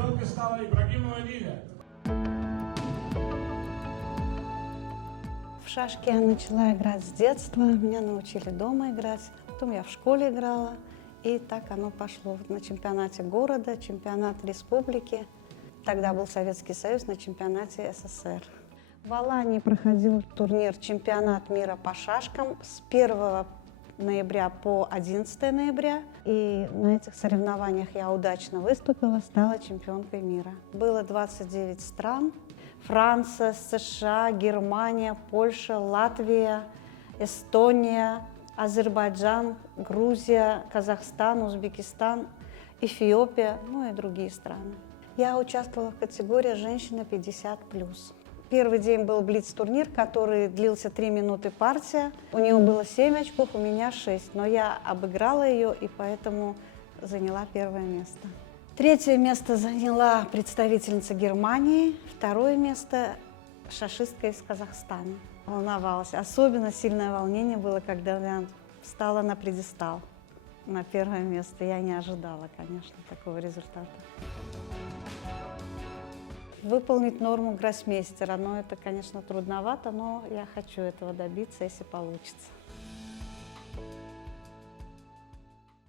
чемпионкой стала Ибрагимова Лиля. В шашки я начала играть с детства, меня научили дома играть, потом я в школе играла, и так оно пошло на чемпионате города, чемпионат республики. Тогда был Советский Союз, на чемпионате СССР. В Алании проходил турнир «Чемпионат мира по шашкам» с 1 ноября по 11 ноября. И на этих соревнованиях я удачно выступила, стала чемпионкой мира. Было 29 стран. Франция, США, Германия, Польша, Латвия, Эстония, Азербайджан, Грузия, Казахстан, Узбекистан, Эфиопия, ну и другие страны. Я участвовала в категории «Женщина 50+». Первый день был блиц-турнир, который длился 3 минуты партия. У нее было 7 очков, у меня 6, но я обыграла ее и поэтому заняла первое место. Третье место заняла представительница Германии, второе место шашистка из Казахстана. Волновалась. Особенно сильное волнение было, когда я встала на пьедестал на первое место. Я не ожидала, конечно, такого результата. Выполнить норму гроссмейстера, но это, конечно, трудновато, но я хочу этого добиться, если получится.